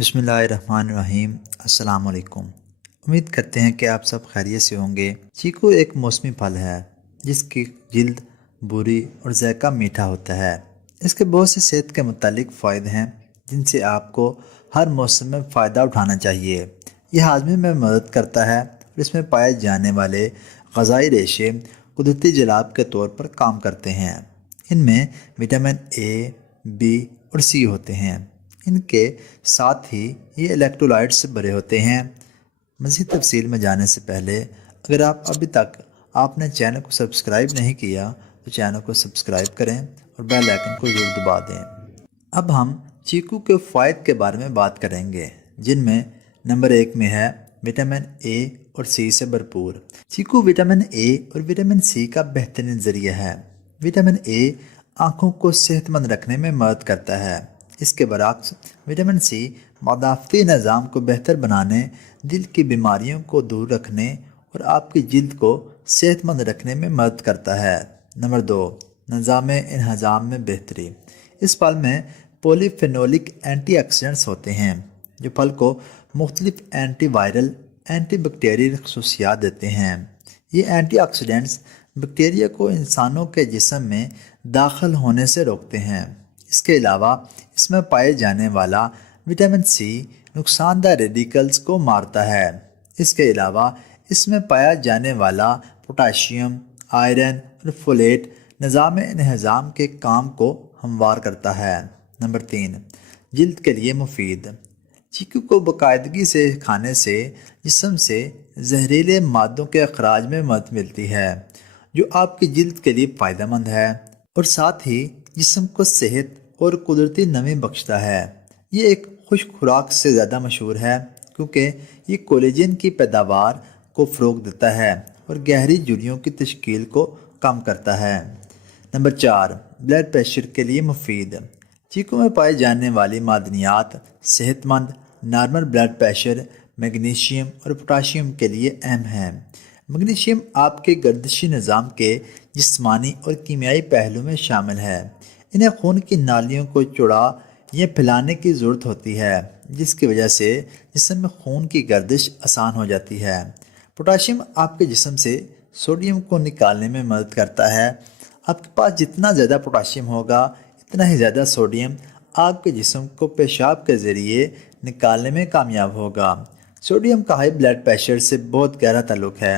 बिस्मिल्लाहिर्रहमानिर्रहीम। अस्सलाम वालेकुम। उम्मीद करते हैं कि आप सब खैरियत से होंगे। चीकू एक मौसमी फल है जिसकी जिल्द बुरी और जायका मीठा होता है। इसके बहुत से सेहत के मुतालिक फ़ायदे हैं जिनसे आपको हर मौसम में फ़ायदा उठाना चाहिए। यह हाजमे में मदद करता है और इसमें पाए जाने वाले ग़ज़ाई रेशे कुदरती जलाब के तौर पर काम करते हैं। इनमें विटामिन ए, बी और सी होते हैं। इनके साथ ही ये इलेक्ट्रोलाइट से भरे होते हैं। मज़ीद तफसील में जाने से पहले अगर आप अभी तक आपने चैनल को सब्सक्राइब नहीं किया तो चैनल को सब्सक्राइब करें और बेल आइकन को ज़रूर दबा दें। अब हम चीकू के फ़ायदे के बारे में बात करेंगे जिनमें नंबर 1 में है विटामिन ए और सी से भरपूर। चीकू विटामिन ए और विटामिन सी का बेहतरीन ज़रिया है। विटामिन ए आँखों को सेहतमंद रखने में मदद करता है। इसके बरक्स विटामिन सी मदाफ़ती निज़ाम को बेहतर बनाने, दिल की बीमारियों को दूर रखने और आपकी जिल्द को सेहतमंद रखने में मदद करता है। नंबर 2, निज़ाम इंहज़ाम में बेहतरी। इस फल में पॉलीफेनोलिक एंटीऑक्सीडेंट्स होते हैं जो फल को मुख्तलिफ एंटीवायरल, एंटीबैक्टीरियल खसूसियात देते हैं। ये एंटीऑक्सीडेंट्स बैक्टीरिया को इंसानों के जिस्म में दाखिल होने से रोकते हैं। इसके अलावा इसमें पाए जाने वाला विटामिन सी नुकसानदार रेडिकल्स को मारता है। इसके अलावा इसमें पाया जाने वाला पोटाशियम, आयरन और फोलेट निज़ाम इंहज़ाम के काम को हमवार करता है। नंबर 3, जिल्द के लिए मुफीद। चीकू को बाकायदगी से खाने से जिस्म से जहरीले मादों के अखराज में मदद मिलती है जो आपकी जिल्द के लिए फ़ायदेमंद है और साथ ही जिस्म को सेहत और कुदरती नमी बख्शता है। ये एक खुश खुराक से ज़्यादा मशहूर है क्योंकि ये कोलेजन की पैदावार को फ़रोग़ देता है और गहरी झुर्रियों की तश्कील को कम करता है। नंबर 4, ब्लड प्रेशर के लिए मुफीद। चीकू में पाए जाने वाली मादनियात सेहतमंद नॉर्मल ब्लड प्रेशर, मैग्नीशियम और पोटाशियम के लिए अहम है। मैग्नीशियम आपके गर्दिशी निज़ाम के जिस्मानी और कीमियाई पहलू में शामिल है। इन्हें खून की नालियों को चौड़ा या फैलाने की ज़रूरत होती है जिसकी वजह से जिस्म में खून की गर्दिश आसान हो जाती है। पोटाशियम आपके जिस्म से सोडियम को निकालने में मदद करता है। आपके पास जितना ज़्यादा पोटाशियम होगा इतना ही ज़्यादा सोडियम आपके जिस्म को पेशाब के ज़रिए निकालने में कामयाब होगा। सोडियम का हाई ब्लड प्रेशर से बहुत गहरा ताल्लुक़ है।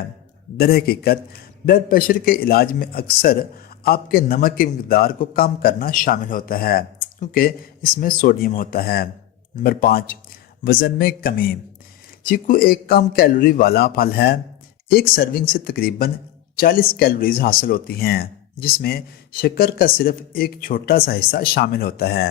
दरहकीकत ब्लड प्रेशर के इलाज में अक्सर आपके नमक की मकदार को कम करना शामिल होता है क्योंकि इसमें सोडियम होता है। नंबर 5, वज़न में कमी। चीकू एक कम कैलोरी वाला फल है। एक सर्विंग से तकरीबन 40 कैलोरीज हासिल होती हैं जिसमें शक्कर का सिर्फ एक छोटा सा हिस्सा शामिल होता है।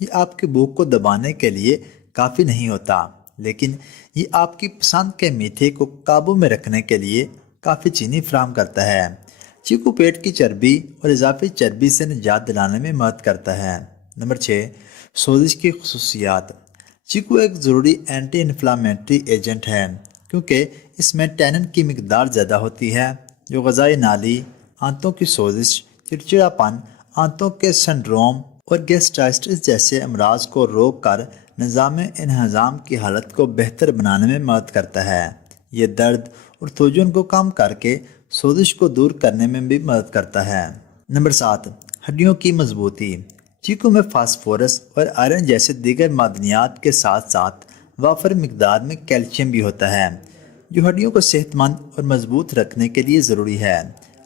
ये आपकी भूख को दबाने के लिए काफ़ी नहीं होता लेकिन ये आपकी पसंद के मीठे को काबू में रखने के लिए काफ़ी चीनी फराहम करता है। चीकू पेट की चर्बी और इजाफी चर्बी से निजात दिलाने में मदद करता है। नंबर 6, सोजिश की खसूसियात। चीकू एक ज़रूरी एंटी इन्फ्लामेटरी एजेंट है क्योंकि इसमें टैनिन की मकदार ज़्यादा होती है जो ग़ज़ाई नाली, आंतों की सोजिश, चिड़चिड़ापन, आंतों के सिंड्रोम और गैस्ट्राइटिस जैसे अमराज को रोक कर निज़ाम इंहज़ाम की हालत को बेहतर बनाने में मदद करता है। ये दर्द और सूजन को कम करके सोजिश को दूर करने में भी मदद करता है। नंबर 7, हड्डियों की मजबूती। चीकू में फास्फोरस और आयरन जैसे दीगर मादनियात के साथ साथ वाफर मिकदार में कैल्शियम भी होता है जो हड्डियों को सेहतमंद और मजबूत रखने के लिए ज़रूरी है।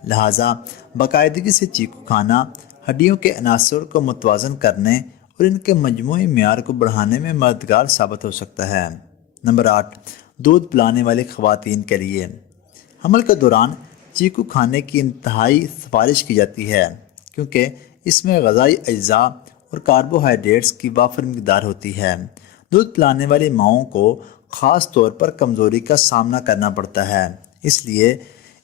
लिहाजा बाकायदगी से चीकू खाना हड्डियों के अनासर को मुतवाज़न करने और इनके मजमूई म्यार को बढ़ाने में मददगार साबित हो सकता है। नंबर 8, दूध पिलाने वाली ख़वातीन के लिए। हमल के दौरान चीकू खाने की इंतहाई सिफारिश की जाती है क्योंकि इसमें ग़ज़ाई अज्जा और कार्बोहाइड्रेट्स की वाफर मकदार होती है। दूध पिलाने वाली माओं को ख़ास तौर पर कमज़ोरी का सामना करना पड़ता है, इसलिए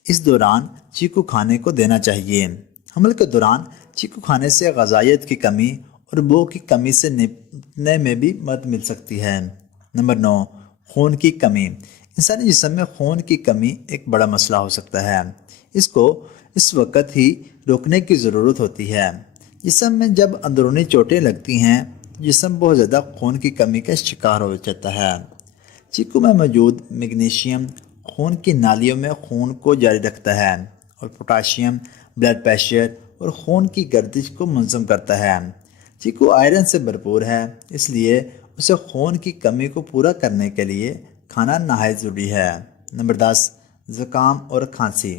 इस दौरान चीकू खाने को देना चाहिए। हमल के दौरान चीकू खाने से ग़ज़ाइयत की कमी और भूख की कमी से निपटने में भी मदद मिल सकती है। नंबर 9, खून की कमी। इंसानी जिस्म में खून की कमी एक बड़ा मसला हो सकता है। इसको इस वक्त ही रोकने की ज़रूरत होती है। जिस्म में जब अंदरूनी चोटें लगती हैं جسم بہت زیادہ خون کی کمی کا شکار ہو جاتا ہے۔ چیکو میں موجود میگنیشیم خون کی نالیوں میں خون کو جاری رکھتا ہے اور پوٹاشیم بلڈ پریشر اور خون کی گردش کو منظم کرتا ہے۔ چیکو آئرن سے بھرپور ہے، اس لیے اسے خون کی کمی کو پورا کرنے کے لیے کھانا نہایت ضروری ہے۔ نمبر 10، زکام اور کھانسی۔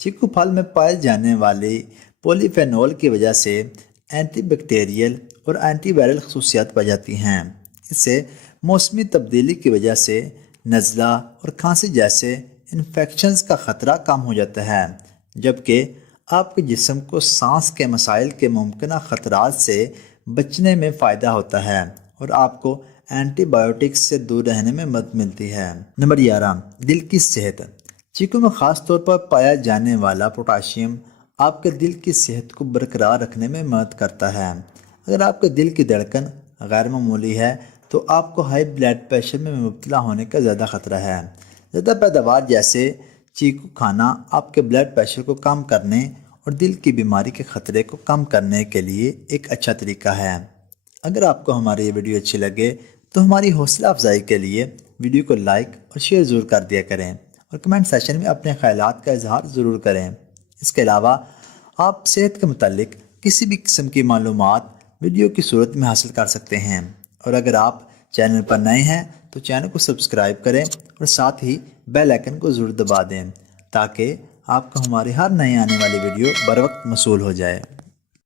چیکو پھل میں پائے جانے والی پولی فینول کی وجہ سے اینٹی بیکٹیریل اور اینٹی وائرل خصوصیات پائی جاتی ہیں۔ اس سے موسمی تبدیلی کی وجہ سے نزلہ اور کھانسی جیسے انفیکشنز کا خطرہ کم ہو جاتا ہے، جبکہ آپ کے جسم کو سانس کے مسائل کے ممکنہ خطرات سے بچنے میں فائدہ ہوتا ہے اور آپ کو اینٹی بایوٹکس سے دور رہنے میں مدد ملتی ہے۔ نمبر 11، دل کی صحت۔ چیکو میں خاص طور پر پایا جانے والا پوٹاشیم آپ کے دل کی صحت کو برقرار رکھنے میں مدد کرتا ہے۔ اگر آپ کے دل کی دھڑکن غیر معمولی ہے تو آپ کو ہائی بلڈ پریشر میں مبتلا ہونے کا زیادہ خطرہ ہے۔ زیادہ پیداوار جیسے چیکو کھانا آپ کے بلڈ پریشر کو کم کرنے اور دل کی بیماری کے خطرے کو کم کرنے کے لیے ایک اچھا طریقہ ہے۔ اگر آپ کو ہماری یہ ویڈیو اچھی لگے تو ہماری حوصلہ افزائی کے لیے ویڈیو کو لائک اور شیئر ضرور کر دیا کریں اور کمنٹ سیکشن میں اپنے خیالات کا اظہار ضرور کریں۔ اس کے علاوہ آپ صحت کے متعلق کسی بھی قسم کی معلومات ویڈیو کی صورت میں حاصل کر سکتے ہیں، اور اگر آپ چینل پر نئے ہیں تو چینل کو سبسکرائب کریں اور ساتھ ہی بیل آئیکن کو ضرور دبا دیں تاکہ آپ کو ہماری ہر نئی آنے والی ویڈیو بر وقت موصول ہو جائے۔